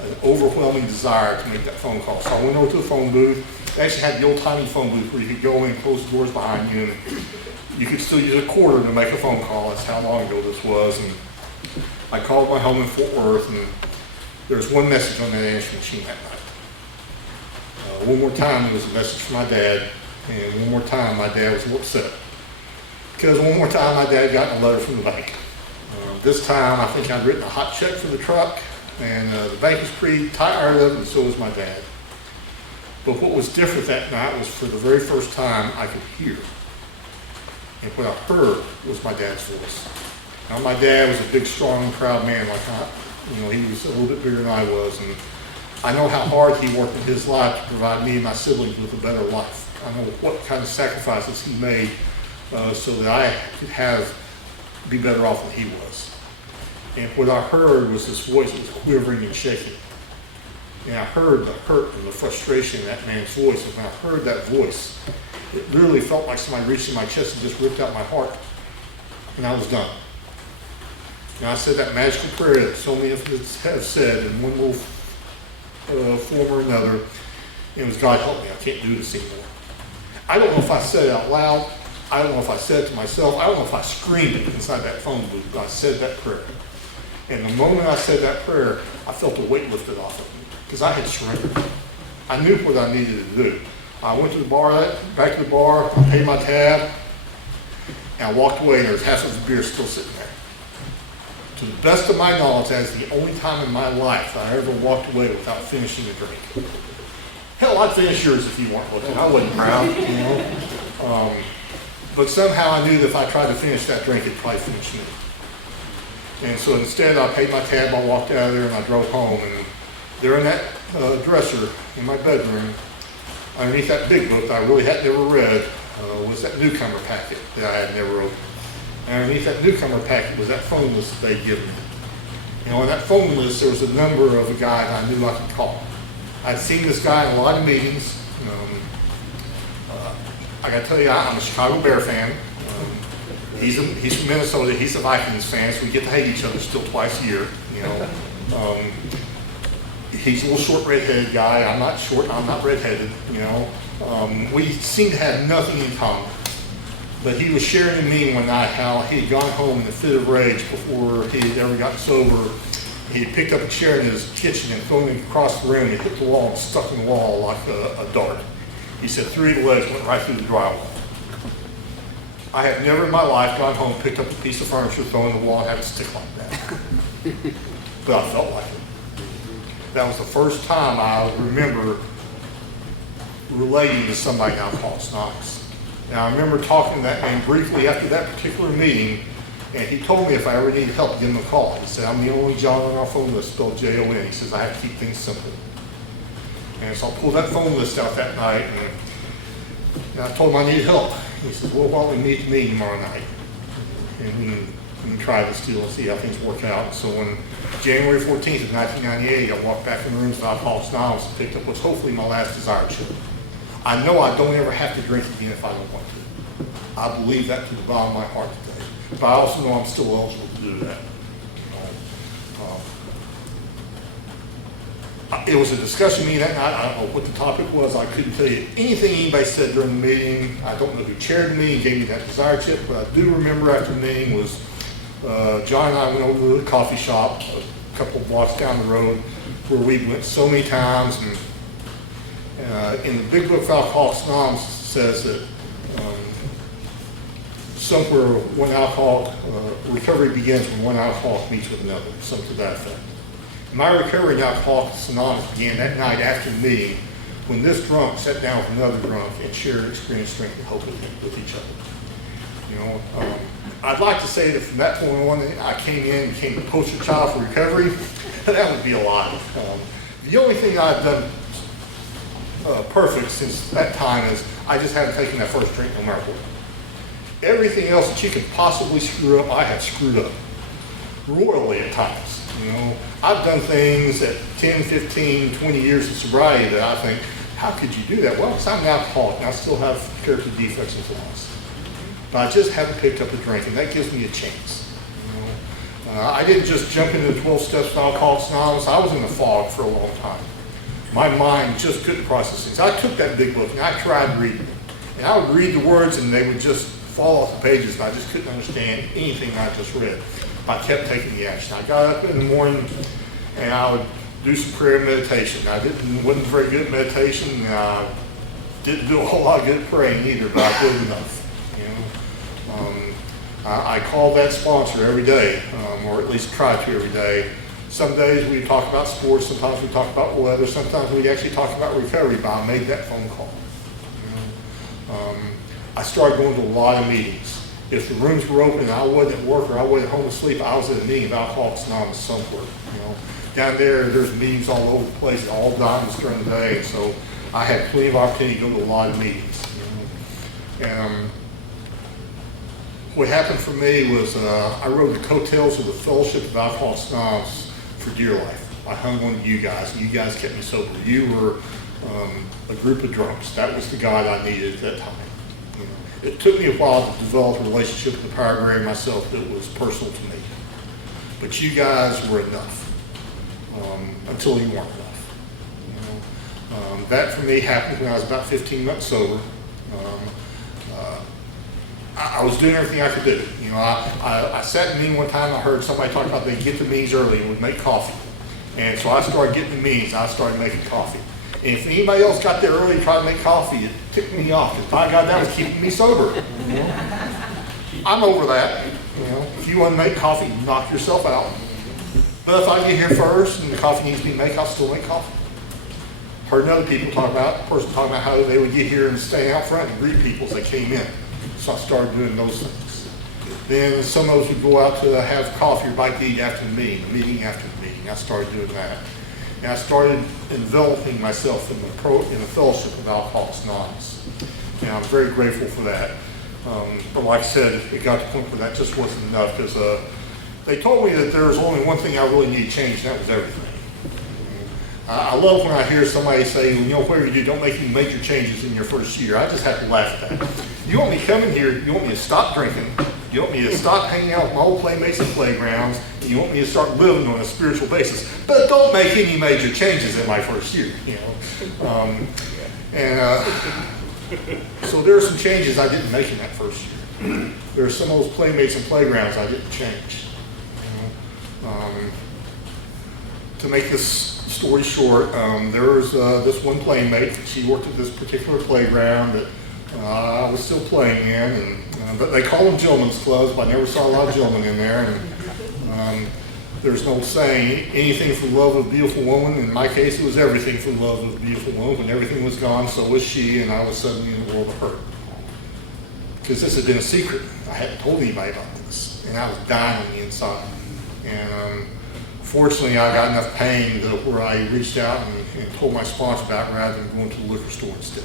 an overwhelming desire to make that phone call. So I went over to the phone booth. They actually had the old-timey phone booth where you could go in, close the doors behind you, and you could still use a quarter to make a phone call. That's how long ago this was. And I called my home in Fort Worth, and there was one message on that answering machine that night. One more time, there was a message from my dad, and one more time, my dad was a little upset. Because one more time, my dad got a letter from the bank. This time, I think I'd written a hot check for the truck, and the bank was pretty tired of it, and so was my dad. But what was different that night was, for the very first time, I could hear. And what I heard was my dad's voice. Now, my dad was a big, strong, proud man like he was a little bit bigger than I was, and I know how hard he worked in his life to provide me and my siblings with a better life. I know what kind of sacrifices he made so that I could be better off than he was. And what I heard was this voice that was quivering and shaking. And I heard the hurt and the frustration in that man's voice. And when I heard that voice, it literally felt like somebody reached in my chest and just ripped out my heart. And I was done. And I said that magical prayer that so many of us have said in one little form or another. It was, God help me, I can't do this anymore. I don't know if I said it out loud. I don't know if I said it to myself. I don't know if I screamed it inside that phone booth, but I said that prayer. And the moment I said that prayer, I felt a weight lifted off of me, because I had surrendered. I knew what I needed to do. I went to the bar, back to the bar, I paid my tab, and I walked away, and there was half of the beer still sitting there. To the best of my knowledge, that is the only time in my life that I ever walked away without finishing a drink. Hell, I'd finish yours if you weren't looking. I wasn't proud, but somehow I knew that if I tried to finish that drink, it'd probably finish me. And so instead, I paid my tab, I walked out of there, and I drove home. And there in that dresser in my bedroom, underneath that big book that I really had never read, was that newcomer packet that I had never opened. And underneath that newcomer packet was that phone list that they'd given me. And on that phone list, there was a number of a guy that I knew I could call. I'd seen this guy in a lot of meetings. I got to tell you, I'm a Chicago Bear fan. He's from Minnesota. He's a Vikings fan, so we get to hate each other still twice a year. He's a little short, red-headed guy. I'm not short. I'm not red-headed. We seem to have nothing in common. But he was sharing with me one night how he had gone home in a fit of rage before he had ever gotten sober. He had picked up a chair in his kitchen and thrown it across the room and hit the wall and stuck in the wall like a dart. He said 3 of the legs went right through the drywall. I have never in my life gone home, picked up a piece of furniture, thrown in the wall, and had it stick like that. But I felt like it. That was the first time I remember relating to somebody in Alcoholics Anonymous. And I remember talking to that man briefly after that particular meeting, and he told me if I ever needed help, give him a call. He said, I'm the only John on our phone list spelled J-O-N. He says, I have to keep things simple. And so I pulled that phone list out that night, and I told him I needed help. He said, well, why don't we meet me tomorrow night? And we can try this deal and see how things work out. So on January 14th of 1998, I walked back in the rooms of Alcoholics Anonymous and picked up what's hopefully my last desire chip. I know I don't ever have to drink again if I don't want to. I believe that to the bottom of my heart today. But I also know I'm still eligible to do that. It was a discussion meeting that night. I don't know what the topic was. I couldn't tell you anything anybody said during the meeting. I don't know who chaired the meeting, gave me that desire chip. But I do remember after the meeting was John and I went over to the coffee shop a couple of blocks down the road where we went so many times. In the Big Book of Alcoholics Anonymous, it says that somewhere one alcoholic, recovery begins when one alcoholic meets with another, something to that effect. My recovery in Alcoholics Anonymous began that night after the meeting when this drunk sat down with another drunk and shared experience, strength, and hope with each other. I'd like to say that from that point on, I came in and became the poster child for recovery. That would be a lie. The only thing I've done perfect since that time is I just haven't taken that first drink no matter what. Everything else that you could possibly screw up, I have screwed up royally at times. I've done things at 10, 15, 20 years of sobriety that I think, how could you do that? Well, because I'm an alcoholic and I still have character defects and flaws. But I just haven't picked up a drink, and that gives me a chance. I didn't just jump into the 12 steps of Alcoholics Anonymous. I was in the fog for a long time. My mind just couldn't process things. I took that big book and I tried reading it. And I would read the words and they would just fall off the pages, and I just couldn't understand anything I just read. I kept taking the action. I got up in the morning and I would do some prayer and meditation. I wasn't very good at meditation. And I didn't do a whole lot of good praying either, but I did enough. I called that sponsor every day, or at least tried to every day. Some days we talk about sports, sometimes we talk about weather, sometimes we actually talk about recovery, but I made that phone call. I started going to a lot of meetings. If the rooms were open and I wasn't at work or I wasn't home asleep, I was at a meeting of Alcoholics Anonymous somewhere. Down there's meetings all over the place, all times during the day, and so I had plenty of opportunity to go to a lot of meetings. And what happened for me was I rode the coattails of the Fellowship of Alcoholics Anonymous for dear life. I hung on to you guys, and you guys kept me sober. You were a group of drunks. That was the God I needed at that time. It took me a while to develop a relationship with the Power Greater myself that was personal to me. But you guys were enough until you weren't enough. That for me happened when I was about 15 months sober. I was doing everything I could do. I sat in a meeting one time, I heard somebody talk about they'd get to meetings early and would make coffee. And so I started getting to meetings, I started making coffee. And if anybody else got there early and tried to make coffee, it ticked me off, because by God, that was keeping me sober. I'm over that. If you want to make coffee, knock yourself out. But if I get here first and the coffee needs to be made, I'll still make coffee. Heard other people talk about, a person talking about how they would get here and stay out front and greet people as they came in. So I started doing those things. Then some of us would go out to have coffee or bite to eat after the meeting after the meeting. I started doing that. And I started enveloping myself in the Fellowship of Alcoholics Anonymous. And I'm very grateful for that. But like I said, it got to the point where that just wasn't enough, because they told me that there was only one thing I really needed to change, and that was everything. I love when I hear somebody say, whatever you do, don't make any major changes in your first year. I just have to laugh at that. You want me coming here, you want me to stop drinking, you want me to stop hanging out with my old playmates and playgrounds, and you want me to start living on a spiritual basis, but don't make any major changes in my first year. So there are some changes I didn't make in that first year. There are some of those playmates and playgrounds I didn't change. To make this story short, there was this one playmate. She worked at this particular playground that I was still playing in, but they call them gentlemen's clubs, but I never saw a lot of gentlemen in there. And there's no saying, anything for the love of a beautiful woman. In my case, it was everything for the love of a beautiful woman. When everything was gone, so was she, and I was suddenly in a world of hurt. Because this had been a secret. I hadn't told anybody about this, and I was dying on the inside. And fortunately, I got enough pain that where I reached out and told my sponsor about it rather than going to the liquor store instead.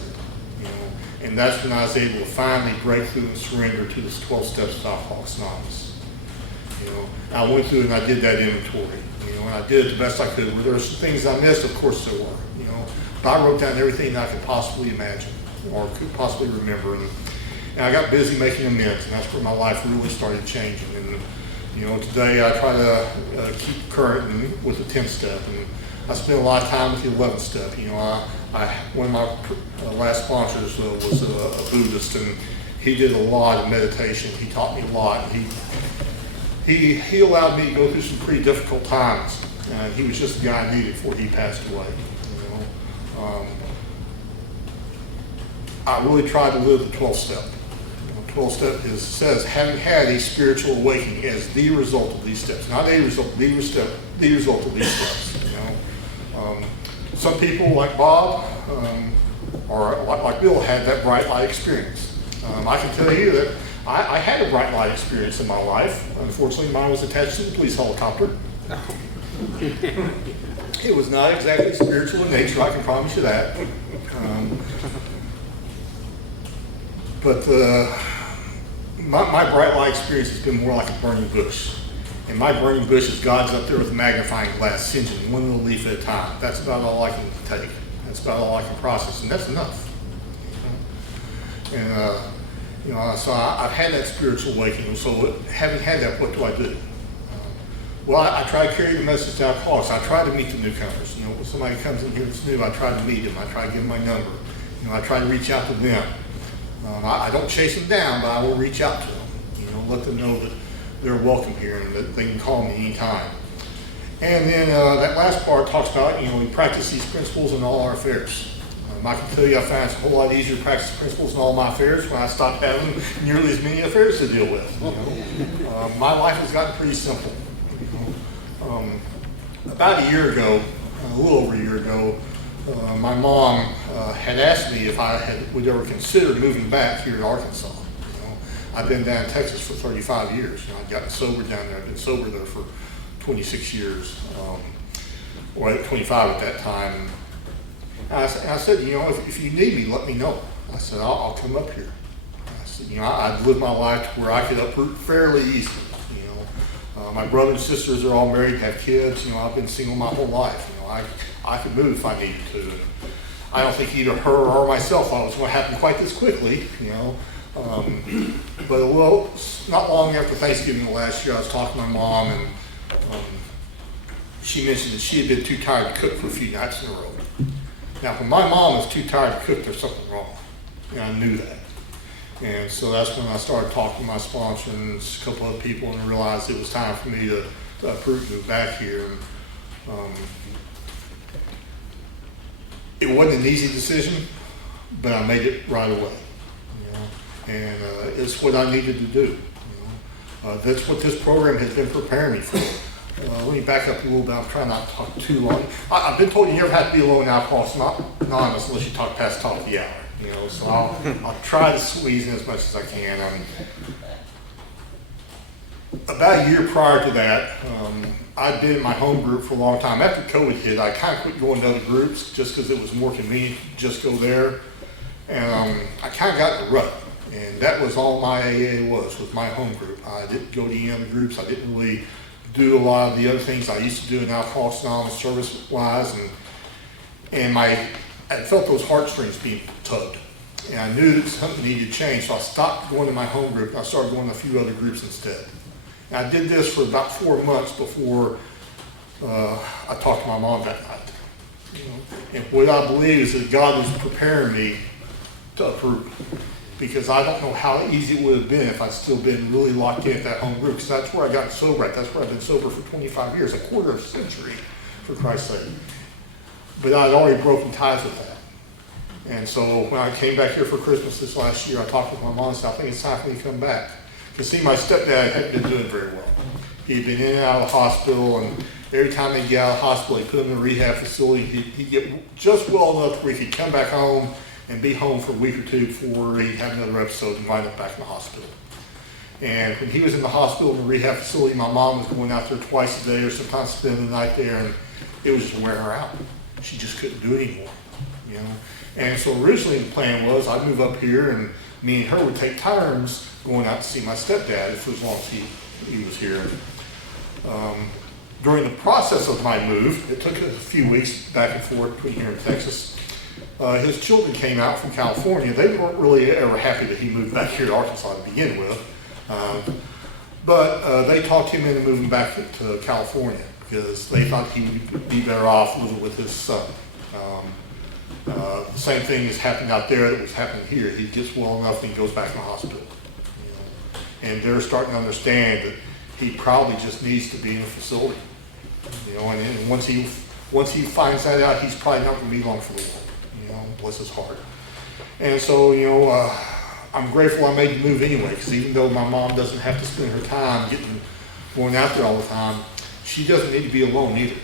And that's when I was able to finally break through and surrender to the 12 steps of Alcoholics Anonymous. I went through and I did that inventory. And I did it the best I could. Were there some things I missed? Of course there were. But I wrote down everything that I could possibly imagine or could possibly remember. And I got busy making amends, and that's where my life really started changing. And today I try to keep current with the 10th step, and I spend a lot of time with the 11th step. One of my last sponsors was a Buddhist, and he did a lot of meditation. He taught me a lot. He allowed me to go through some pretty difficult times. He was just the guy I needed before he passed away. I really tried to live the 12th step. 12th step says having had a spiritual awakening as the result of these steps, not a result, the result of these steps. Some people like Bob or like Bill had that bright light experience. I can tell you that I had a bright light experience in my life. Unfortunately, mine was attached to the police helicopter. It was not exactly spiritual in nature, I can promise you that. But my bright light experience has been more like a burning bush. And my burning bush is God's up there with a magnifying glass, singeing one little leaf at a time. That's about all I can take. That's about all I can process, and that's enough. And so I've had that spiritual awakening. So having had that, what do I do? Well, I try to carry the message to alcoholics. I try to meet the newcomers. When somebody comes in here that's new, I try to meet them. I try to give them my number. I try to reach out to them. I don't chase them down, but I will reach out to them. Let them know that they're welcome here and that they can call me anytime. And then that last part talks about, we practice these principles in all our affairs. I can tell you I found it's a whole lot easier to practice principles in all my affairs when I stopped having nearly as many affairs to deal with. My life has gotten pretty simple. About a year ago, a little over a year ago, my mom had asked me if I would ever consider moving back here to Arkansas. I've been down in Texas for 35 years. I've gotten sober down there. I've been sober there for 26 years, or 25 at that time. And I said, if you need me, let me know. I said, I'll come up here. I said, I'd live my life to where I could uproot fairly easily. My brothers and sisters are all married, have kids. I've been single my whole life. I could move if I needed to. And I don't think either her or myself thought it was going to happen quite this quickly. But not long after Thanksgiving of last year, I was talking to my mom, and she mentioned that she had been too tired to cook for a few nights in a row. Now, when my mom was too tired to cook, there's something wrong. And I knew that. And so that's when I started talking to my sponsor and a couple other people, and realized it was time for me to approve move back here. And, it wasn't an easy decision, but I made it right away. And it's what I needed to do. That's what this program has been preparing me for. Let me back up a little bit. I'm trying not to talk too long. I've been told you never have to be alone in Alcoholics Anonymous unless you talk past top of the hour. So I'll try to squeeze in as much as I can. About a year prior to that, I'd been in my home group for a long time. After COVID hit, I kind of quit going to other groups just because it was more convenient to just go there. And I kind of got in a rut. And that was all my AA was my home group. I didn't go to any other groups. I didn't really do a lot of the other things I used to do in Alcoholics Anonymous service-wise. And I felt those heartstrings being tugged. And I knew that something needed to change, so I stopped going to my home group, and I started going to a few other groups instead. And I did this for about 4 months before I talked to my mom that night. And what I believe is that God was preparing me to approve. Because I don't know how easy it would have been if I'd still been really locked in at that home group. Because that's where I got sober at. That's where I've been sober for 25 years, a quarter of a century, for Christ's sake. But I'd already broken ties with that. And so when I came back here for Christmas this last year, I talked with my mom and said, I think it's time for me to come back. Because see, my stepdad hadn't been doing very well. He'd been in and out of the hospital, and every time he'd get out of the hospital, he'd put him in a rehab facility. He'd get just well enough where he could come back home and be home for a week or two before he'd have another episode and wind up back in the hospital. And when he was in the hospital in the rehab facility, my mom was going out there twice a day or sometimes spending the night there, and it was just wearing her out. She just couldn't do it anymore, And so originally the plan was I'd move up here, and me and her would take turns going out to see my stepdad for as long as he was here. During the process of my move, it took a few weeks back and forth between here and Texas. His children came out from California. They weren't really ever happy that he moved back here to Arkansas to begin with. But they talked him into moving back to California because they thought he would be better off living with his son. The same thing is happening out there that was happening here. He gets well enough and he goes back in the hospital. And they're starting to understand that he probably just needs to be in a facility. And once he finds that out, he's probably not going to be long for the world. Bless his heart. And so, I'm grateful I made the move anyway, because even though my mom doesn't have to spend her time going out there all the time, she doesn't need to be alone either.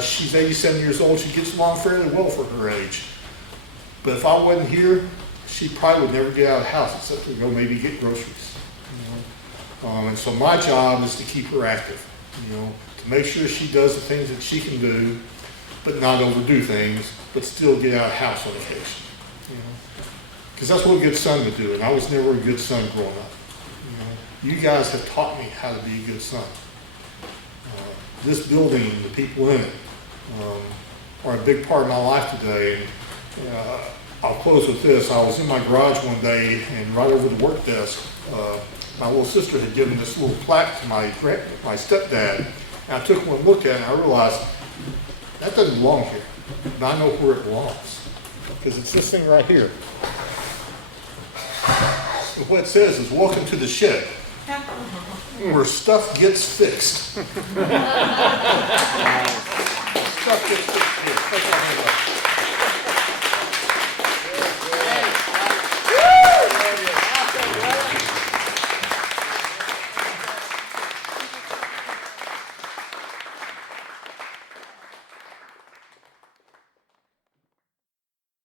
She's 87 years old. She gets along fairly well for her age. But if I wasn't here, she probably would never get out of the house except to go maybe get groceries. And so my job is to keep her active, to make sure she does the things that she can do, but not overdo things, but still get out of the house on occasion. Because that's what a good son would do, and I was never a good son growing up. You guys have taught me how to be a good son. This building, the people in it, are a big part of my life today. And I'll close with this. I was in my garage one day, and right over the work desk, my little sister had given this little plaque to my stepdad. And I took one look at it, and I realized that doesn't belong here. But I know where it belongs, because it's this thing right here. So what it says is, "Welcome to the shed, where stuff gets fixed." Stuff gets fixed here.